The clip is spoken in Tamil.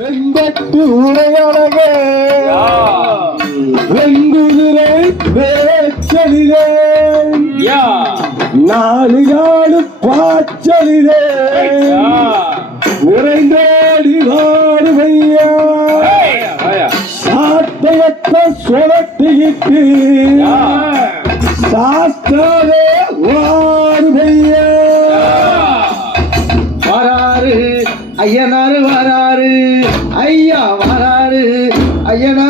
வெண்பட்டு உரையழகே வெங்குதிரை வேச்சலிலே நாலு நாடு பாச்சலிலே உறைந்தோடி வாடுமையா சாட்டையத்த சுழட்டிக்கிட்டு சாஸ்தாவே வாடுமையா வராரு ஐயனாரு வராரு ஐயா வராரு ஐயனார்